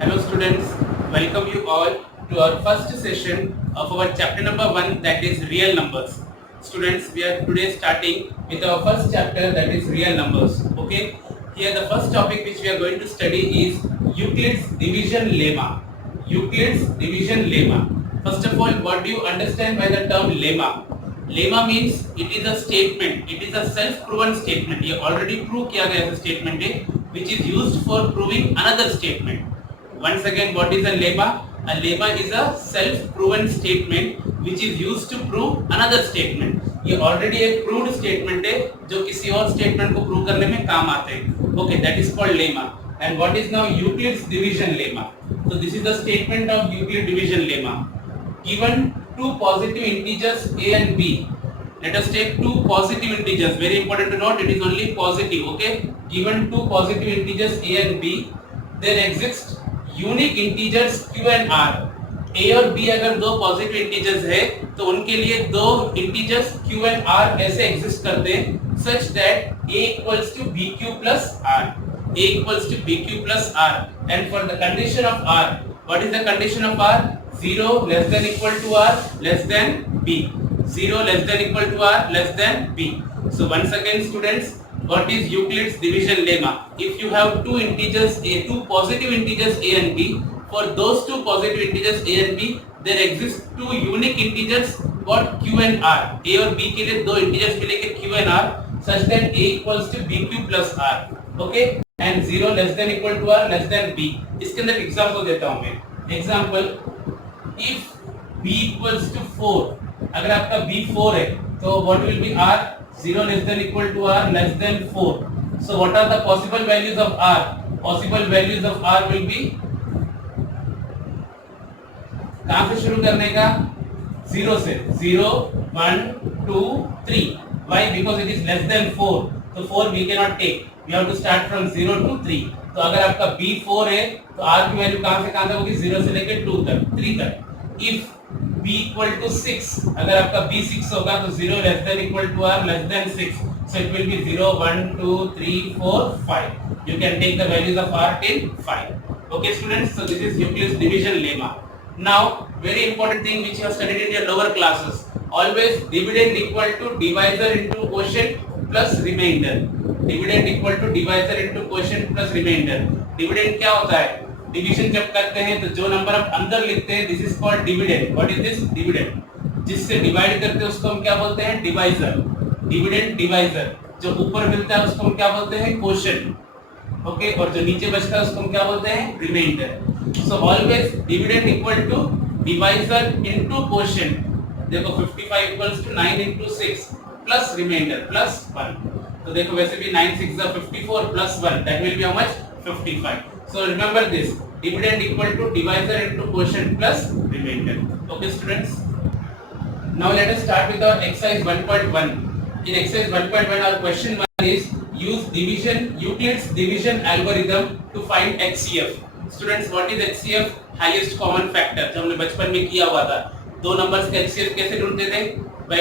Hello students, welcome you all to our first session of our chapter number 1, that is real numbers. Students, we are today starting with our first chapter, that is real numbers. Okay, here the first topic which we are going to study is Euclid's division lemma. Euclid's division lemma. First of all, what do you understand by the term lemma? Lemma means it is a statement, it is a self-proven statement. ये already prove किया गया है statement है, which is used for proving another statement. Once again, what is a lemma? A lemma is a self-proven statement which is used to prove another statement. ये already एक proved statement है जो किसी और statement को prove करने में काम आते हैं. Okay, that is called lemma. And what is now Euclid's division lemma? So this is the statement of Euclid division lemma. Given two positive integers a and b. Let us take two positive integers. Very important to note, it is only positive. Okay. Given two positive integers a and b, there exists unique integers q and r. a और b अगर दो positive integers है तो उनके लिए दो integers q and r ऐसे exist करते हैं such that a equals to bq plus r. a equals to bq plus r. And for the condition of r, what is the condition of r? 0 less than equal to r less than b. 0 less than equal to r less than b. So once again students, what is Euclid's division lemma? If you have two integers a, two positive integers a and b, for those two positive integers a and b, there exist two unique integers called q and r. a और b के लिए दो integers मिलेंगे q and r, such that a equals to bq plus r. Okay? And 0 less than equal to r less than b. इसके अंदर example देता हूँ मैं. Example, if b equals to 4, अगर आपका b 4 है, तो what will be r? 0 less than equal to r less than 4. So what are the possible values of r? Possible values of r will be, कहाँ से शुरू करने का? 0 से. 0, 1, 2, 3. Why? Because it is less than 4. So 4 we cannot take. We have to start from 0 to 3. तो अगर आपका b 4 है, तो r की वैल्यू कहाँ से कहाँ तक होगी? 0 से लेकर 2 तक, 3 तक. If b equal to 6, अगर आपका b 6 होगा तो 0 less than equal to r less than 6. So it will be 0, 1, 2, 3, 4, 5. You can take the values of r till 5. Okay students, so this is Euclid's division lemma. Now very important thing which you have studied in your lower classes. Always dividend equal to divisor into quotient plus remainder. Dividend equal to divisor into quotient plus remainder. Dividend क्या होता है? Division जब करते हैं तो जो number आप अंदर लिखते हैं this is called dividend. What is this? Dividend. जिससे डिवाइड करते हैं उसको हम क्या बोलते हैं? डिवाइजर. Dividend divisor. जो ऊपर मिलता है उसको हम क्या बोलते हैं? क्वोशिएंट. ओके, और जो नीचे बचता है उसको हम क्या बोलते हैं? Remainder. So always dividend equal to divisor into quotient. देखो 55 equals to 9 into 6 plus remainder plus 1. तो देखो वैसे भी 9 6 are 54 plus 1, that will be how much? 55. So remember this, dividend equal to divisor into quotient plus remainder. Okay students, now let us start with our exercise 1.1. In exercise 1.1 our question 1 is use division, Euclid's division algorithm to find HCF. Students, what is HCF? Highest common factor. जो हमने बचपन में किया हुआ था. दो numbers का HCF कैसे ढूंढते थे? By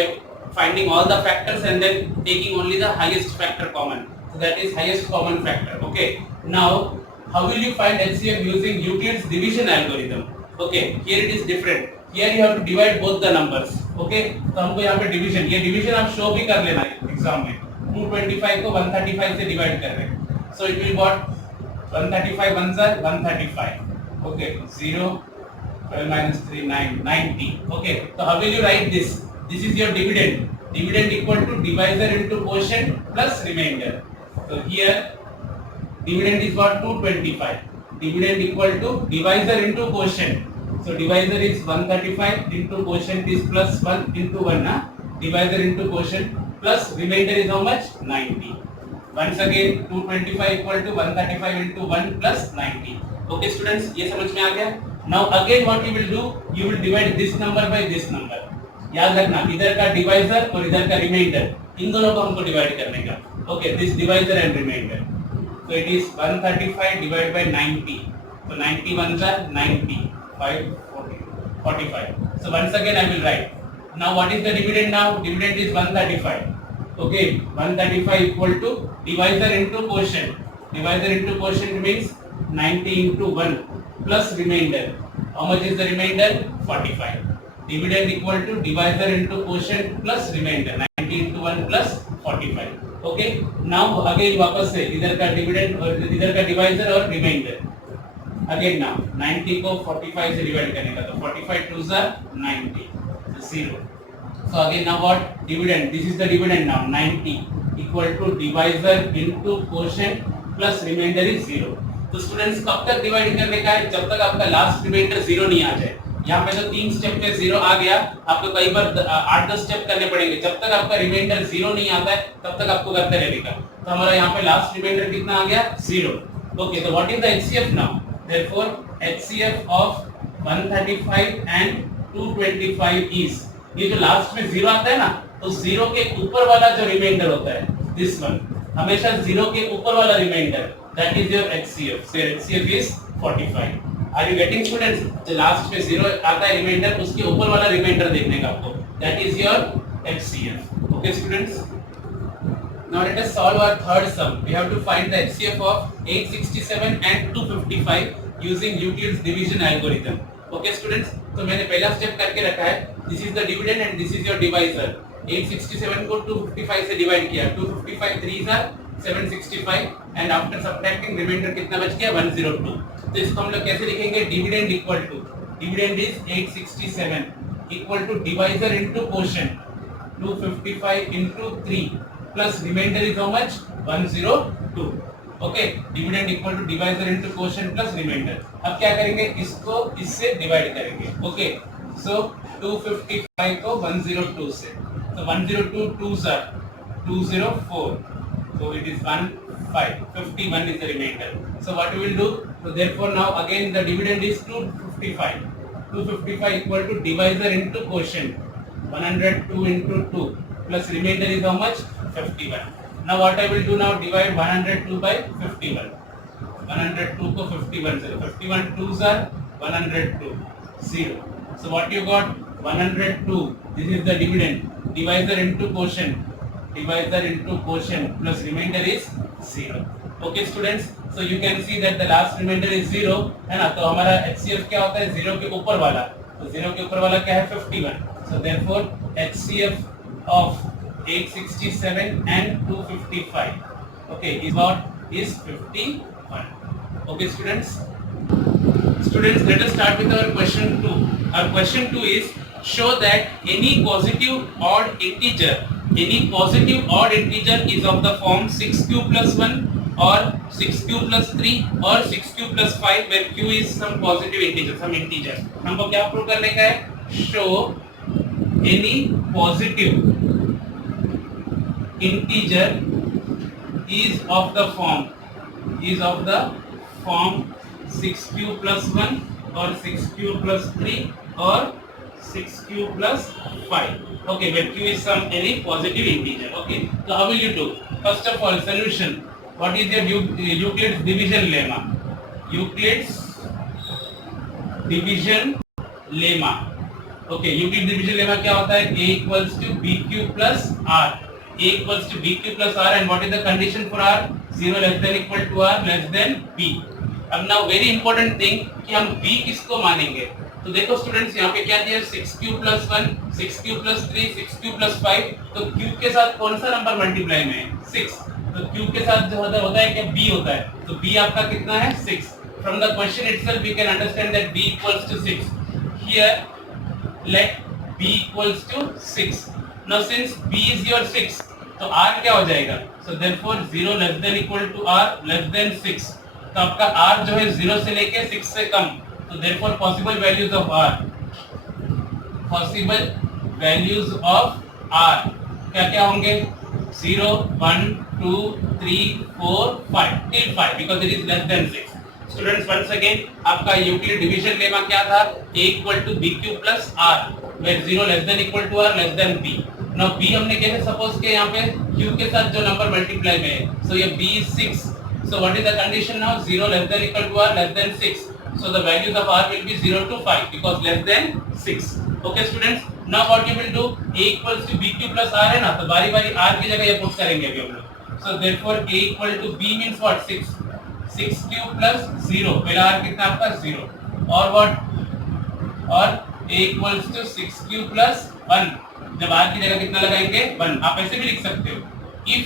finding all the factors and then taking only the highest factor common. So that is highest common factor. Okay, now how will you find HCF using Euclid's division algorithm? Okay, here it is different. Here you have to divide both the numbers. Okay, तो हमको यहाँ पे division, ये division आप show भी कर लेना exam में. 225 को 135 से divide कर रहे हैं. So it will what? 135 ones are 135. Okay, 0, 12 minus 3, 9, 90. Okay, so how will you write this? This is your dividend. Dividend equal to divisor into quotient plus remainder. So here dividend is what? 225. Dividend equal to divisor into quotient. So divisor is 135 into quotient is plus 1 into 1. Divisor into quotient plus remainder is how much? 90. Once again 225 equal to 135 into 1 plus 90. Okay students, ये समझ में आ गया? Now again what you will do? You will divide this number by this number. याद रखना, इधर का divisor और इधर का remainder, इन दोनों को हमको divide करने का. Okay, this divisor and remainder. So it is 135 divided by 90. So 90 ones are 90. 5, 40, 45. So once again I will write. Now what is the dividend now? Dividend is 135. Okay, 135 equal to divisor into quotient. Divisor into quotient means 90 into 1 plus remainder. How much is the remainder? 45. Dividend equal to divisor into quotient plus remainder. 90 into 1 plus 45. Okay. Now again वापस से इधर का dividend और इधर का divisor और remainder. Again now 90 को 45 से डिवाइड करने का, तो 45 2s are 90, so 0. So again now what? Dividend. This is the dividend now. 90 equal to divisor into quotient plus remainder is 0. तो स्टूडेंट्स कब तक डिवाइड करने का है? जब तक आपका लास्ट रिमाइंडर 0 नहीं आ जाए. यहाँ पे तो 3 स्टेप में 0 आ गया, आपको कई बार 8-10 स्टेप करने पड़ेंगे. जब तक आपका रिमाइंडर 0 नहीं आता है तब तक आपको करते रहने का. तो हमारा यहाँ पे लास्ट रिमाइंडर कितना आ गया? 0. ओके, तो what is the HCF now? Therefore HCF of 135 and 225 is, ये जो लास्ट में 0 आता है ना, तो 0 के ऊपर वाला जो रिमाइंडर होता है, this one, हमेशा 0 के ऊपर वाला reminder, that is your HCF. So your HCF is 45. Are you getting students? जो लास्ट में 0 आता है रिमाइंडर, उसके ऊपर वाला रिमाइंडर देखने का आपको, that is your HCF. Okay students? Now let us solve our third sum. We have to find the HCF of 867 and 255 using Euclid's division algorithm. Okay students? तो मैंने पहला स्टेप करके रखा है. This is the dividend and this is your divisor. 867 को 255 से divide किया. 255 3s are 765 and after subtracting remainder कितना बच गया? 102. तो इसको हम लोग कैसे लिखेंगे? Dividend equal to, dividend is 867 equal to divisor into quotient 255 into 3 plus remainder is how much? 102. Okay, dividend equal to divisor into quotient plus remainder. अब क्या करेंगे? इसको इससे डिवाइड करेंगे. Okay, so 255 को 102 से, so 102 2s are 204, so it is 15. 51 is the remainder. So what we will do? So therefore now again the dividend is 255. 255 equal to divisor into quotient 102 into 2 plus remainder is how much? 51. Now what I will do now? Divide 102 by 51. 102 को 51 से, 51 2s are 102, 0. So what you got? 102. This is the dividend. Divisor into quotient. Divisor into quotient plus remainder is 0. Okay students. So you can see that the last remainder is 0 है ना. तो हमारा HCF क्या होता है? 0 के ऊपर वाला. तो 0 के ऊपर वाला क्या है? 51. So therefore HCF of 867 and 255 okay is what? Is 51. Okay students? Students, let us start with our question 2. Our question 2 is, show that any positive odd integer is of the form 6q plus 1 or 6q plus 3 or 6q plus 5 where q is some positive integer, some integer. हमको क्या prove करने का है? Show any positive integer is of the form 6q plus 1 or 6q plus 3 or 6q plus 5. Okay, where q is some any positive integer. Okay, so how will you do? First of all, solution. What is your Euclid's division lemma? Euclid's division lemma. Okay, Euclid's division lemma क्या होता है? A equals to bq plus r. A equals to bq plus r, and what is the condition for r? 0 less than equal to r less than b. अब now very important thing कि हम b किसको मानेंगे? तो देखो students यहाँ पे क्या दिया? 6q plus 1, 6q plus 3, 6q plus 5. तो q के साथ कौन सा नंबर मल्टीप्लाई में है? 6. तो q के साथ जो होता है क्या? b होता है. तो b आपका कितना है? 6. From the question itself we can understand that b equals to 6. Here let b equals to 6. Now since b is your 6, तो r क्या हो जाएगा? So therefore 0 less than equal to r less than 6. तो आपका r जो है 0 से लेके 6 से कम. तो therefore possible values of r क्या क्या होंगे? 0 1 2 3 4 5 till 5 because it is less than 6. Students, once again आपका यूक्लिड डिवीजन लेमा क्या था? a equal to bq plus r where 0 less than equal to r less than b. Now b हमने कैसे suppose किया? यहाँ पे q के साथ जो नंबर मल्टीप्लाई में है, so ये b is 6. So what is the condition now? 0 less than equal to r less than 6. So the values of r will be 0 to 5 because less than 6. Okay students, now what you will do? A equals to bq plus r है ना, तो बारी बारी r की जगह ये put करेंगे अभी हम लोग. So therefore a equal to b means what? 6. 6 cube plus 0, पहला r कितना आपका 0, और व्हाट और a equals to 6 cube plus 1, जब r की जगह कितना लगाएंगे 1, आप ऐसे भी लिख सकते हो इफ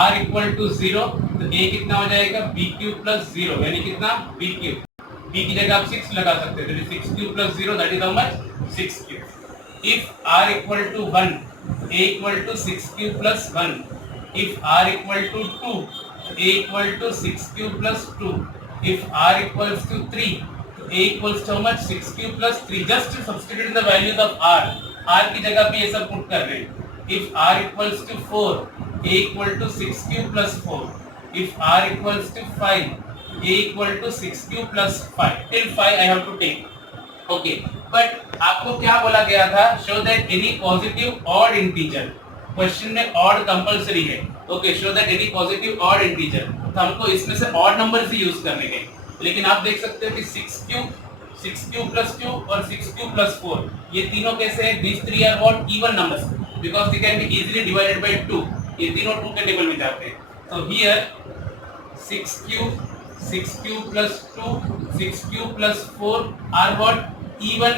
r इक्वल टू 0 तो a कितना हो जाएगा b क्यूब प्लस 0, यानी कितना b क्यूब, b की जगह आप 6 लगा सकते हो, तो 6 cube plus 0 that is how much 6 cube. If r equal to 1 a equal to 6 cube plus 1, if r equal to 2 a equal to 6 cube plus 2, if r equals to 3 a equals to how much 6 cube plus 3, just substitute the values of r की जगह पे ये सब put कर रहे हैं। if r equals to 4 a equal to 6 cube plus 4, if r equals to 5 a equal to 6 cube plus 5, till 5 I have to take, okay, but आपको क्या बोला गया था, show that any positive odd integer, question में odd compulsory है, okay, show that any positive odd integer, तो हमको इसमें से ऑड नंबर्स ही यूज करने के, लेकिन आप देख सकते हो कि 6 क्यूब प्लस 2 और 6 क्यूब प्लस 4 ये तीनों कैसे हैं, these three are what even numbers because they can be easily divided by 2, ये तीनों 2 के टेबल में जाते हैं, तो here 6 cube plus 2 6 cube plus 4 are what even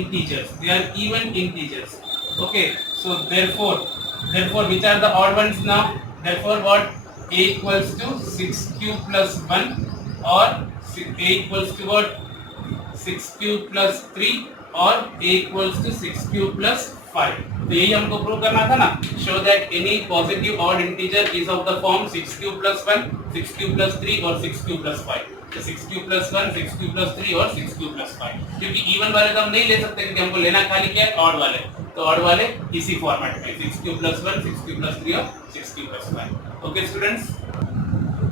integers, they are even integers, okay, so therefore which are the odd ones now, therefore what a equals to 6 cube plus 1 or a equals to what 6 cube plus 3 or a equals to 6 cube plus 5, तो यही हमको prove करना था ना, show that any positive odd integer is of the form 6 cube plus 1 6 cube plus 3 और 6 cube plus 5, तो 6 cube plus 1 6 cube plus 3 और 6 cube plus 5, क्योंकि इवन वाले तो हम नहीं ले सकते क्योंकि हमको लेना खाली क्या है ऑड वाले, तो ऑड वाले इसी फॉर्मेट में 6 cube plus 1 6 cube plus 3 और 6 cube plus 5, okay students,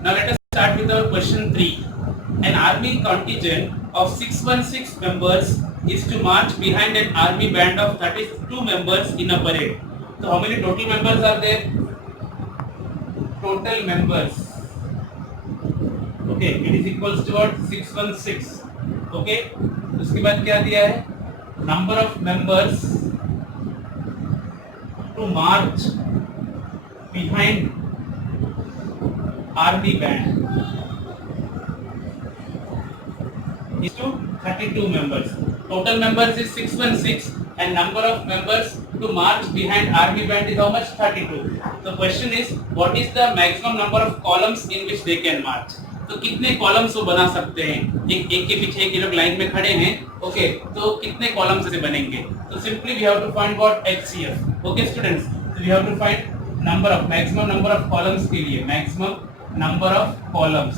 now let us start with our question 3. An army contingent of 616 members is to march behind an army band of 32 members in a parade, so how many total members are there, total members, okay, it is equals to what 616, okay, उसके बाद क्या दिया है, number of members to march behind army band is to 32 members, total members is 616 and number of members to march behind army band is how much 32, the question is what is the maximum number of columns in which they can march, तो कितने columns वो बना सकते हैं, एक के पीछे एक लोग लाइन में खड़े हैं, ओके, तो कितने कॉलम्स से बनेंगे, तो simply we have to find what HCF, okay students, तो we have to find number of maximum number of columns के लिए maximum number of columns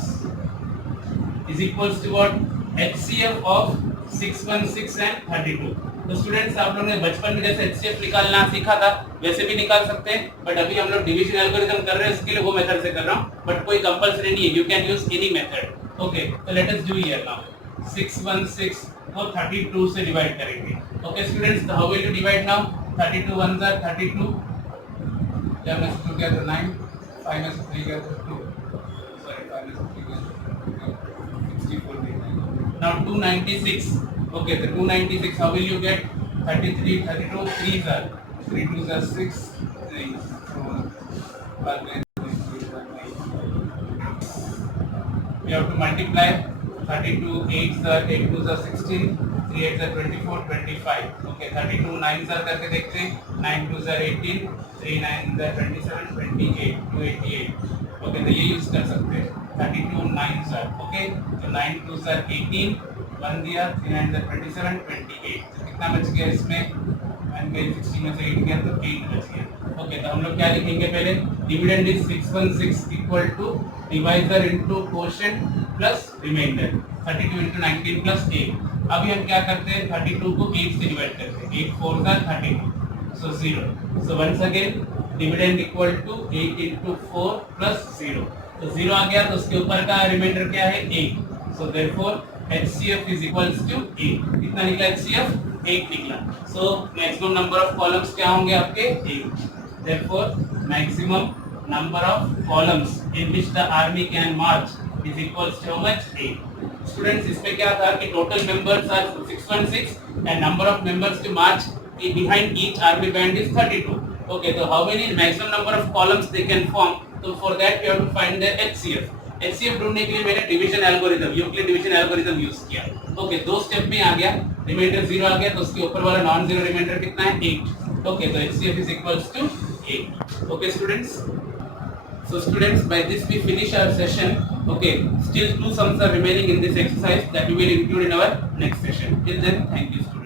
is equals to what HCF of 616 and 32, तो students आप लोगों ने बचपन में जैसे HCF निकालना सीखा था वैसे भी निकाल सकते हैं, बट अभी हम लोग डिवीजन एल्गोरिथम कर रहे हैं, इसके लिए वो मेथड से कर रहा हूं, बट कोई कंपलसरी नहीं है, you can use any method, okay, तो let us do here now 616 को 32 से डिवाइड करेंगे, ओके स्टूडेंट्स, तो how will you divide now, 32 1 जा 32, क्या में से 2 क्या तो 9, 5 में से 3 क्या तो 2, सॉरी 5 में से 3 क्या तो 64 now 296, okay, the 296 how will you get 33 32 3s are 3 2s are 6 3 4 5 we have to multiply 32 8s are 8 2s are 16 3 8s are 24 25, okay, 32 9s are करके देखते हैं, 9 2s are 18 3 9s are 27 28 288, okay, तो ये यूज कर सकते हैं, 32 9s are, okay, तो 9 2s are 18 1 दिया 3 9s are 27 28, तो कितना बच गया इसमें, 16 में से 8 गया तो 8 बच गया, ओके, तो हम लोग क्या लिखेंगे पहले, dividend is 616 equal to divisor into quotient plus remainder 32 into 19 plus 8, अभी हम क्या करते हैं 32 को 8 से डिवाइड करते हैं, 8 4s are 32, so 0, so once again dividend equal to 8 into 4 plus 0, तो 0 आ गया, तो उसके ऊपर का रिमाइंडर क्या है 8, so therefore HCF is equals to 8, कितना निकला HCF 8 निकला, so maximum number of columns क्या होंगे आपके 8, therefore maximum number of columns in which the army can march is equals to how much 8, students इसमें क्या था कि total members are 616 and number of members to march behind each army band is 32, okay, so how many maximum number of columns they can form, so for that we have to find the HCF, HCF ढूंढने के लिए मैंने division algorithm, Euclid division algorithm use किया। Okay, दो step में आ गया, reminder 0 आ गया, तो उसके ऊपर वाला नॉन जीरो रिमाइंडर कितना है 8। ओके, तो HCF is equals to 8। Okay students, so students, by this we finish our session. Okay, still two sums are remaining in this exercise that we will include in our next session. Till then, thank you students.